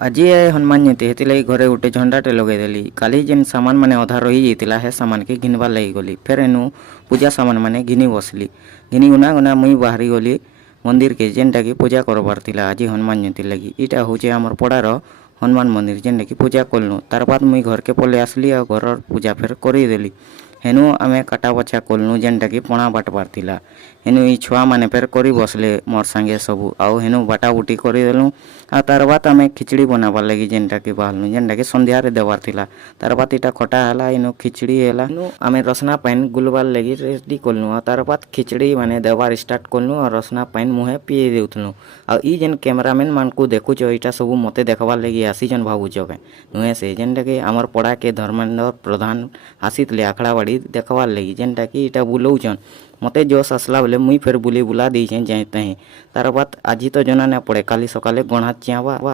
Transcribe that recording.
ଆଜି ଏ ହନୁମାନ ଜୟନ୍ତୀ ହେଥିଲାଗି ଘରେ ଗୋଟେ ଝଣ୍ଡାଟେ ଲଗେଇଦେଲି। କାଲି ଯେନ୍ ସାମାନ ମାନେ ଅଧା ରହିଯାଇଥିଲା ହେ ସାମାନକେ ଘିନବାର୍ ଲାଗି ଗଲି। ଫେର୍ ଏନୁ ପୂଜା ସାମାନ ମାନେ ଘିନି ବସଲି। ଘିନି ଗୁନା ମୁଇଁ ବାହାରି ଗଲି ମନ୍ଦିରକେ ଯେନ୍ଟାକି ପୂଜା କରବାର ଥିଲା ଆଜି ହନୁମାନ ଜୟନ୍ତୀ ଲାଗି। ଇଟା ହଉଛେ ଆମର ପଡ଼ାର ହନୁମାନ ମନ୍ଦିର ଯେନ୍ଟାକି ପୂଜା କଲୁ। ତାର ବାଦ ମୁଇଁ ଘରକେ ପଳେଇ ଆସିଲି ଆଉ ଘରର ପୂଜା ଫେର୍ କରିଦେଲି। ହେନୁ ଆମେ କାଟା ବଛା କଲୁ ଯେନ୍ଟାକି ପଣା ବାଟବାର ଥିଲା। ହେନୁ ଇ ଛୁଆମାନେ ଫେର୍ କରି ବସଲେ ମୋର୍ ସାଙ୍ଗେ ସବୁ ଆଉ ହେନୁ ବାଟା ବୁଟି କରିଦେଲୁ। ଆଉ ତାର ବାଦ ଆମେ ଖିଚଡ଼ି ବନାବାର ଲାଗି ଯେନ୍ଟାକି ବାହାରଲୁ ଯେନ୍ଟାକି ସନ୍ଧ୍ୟାରେ ଦେବାର ଥିଲା। ତାର ବାଦ ଇଟା ଖଟା ହେଲା ଇନୁ ଖିଚଡ଼ି ହେଲା। ଇନୁ ଆମେ ରସନା ପାନି ଗୁଲବାର ଲାଗି ରେଡ଼ି କଲୁ ଆଉ ତାର ବାଦ ଖିଚଡ଼ି ମାନେ ଦେବାର ଷ୍ଟାର୍ଟ କଲୁ ଆଉ ରସନା ପାନି ମୁହେଁ ପିଇ ଦେଉଥିଲୁ। ଆଉ ଇ ଯେନ୍ କ୍ୟାମେରାମ୍ୟାନ୍ ମାନଙ୍କୁ ଦେଖୁଛ ଇଟା ସବୁ ମତେ ଦେଖବାର ଲାଗି ଆସିଛନ୍ ଭାବୁଛ କେ ନୁହେଁ ସେ ଯେନ୍ଟାକି ଆମର ପଡ଼ାକେ ଧର୍ମେନ୍ଦ୍ର ପ୍ରଧାନ ଆସିଥିଲେ ଆଖଡ଼ା ବାଡ଼ି ଦେଖବାର ଲାଗି ଯେନ୍ଟାକି ଇଟା ବୁଲଉଛନ୍। ମତେ ଜୋସ୍ ଆସିଲା ବେଲେ ମୁଇଁ ଫେର୍ ବୁଲି ବୁଲା ଦେଇଛେଁ ଯାଇ ତାହିଁ। ତାର ବାଦ ଆଜି ତ ଜନା ନାଇଁ ପଡ଼େ କାଲି ସକାଳେ ଗଣା ଚିଆଁବା।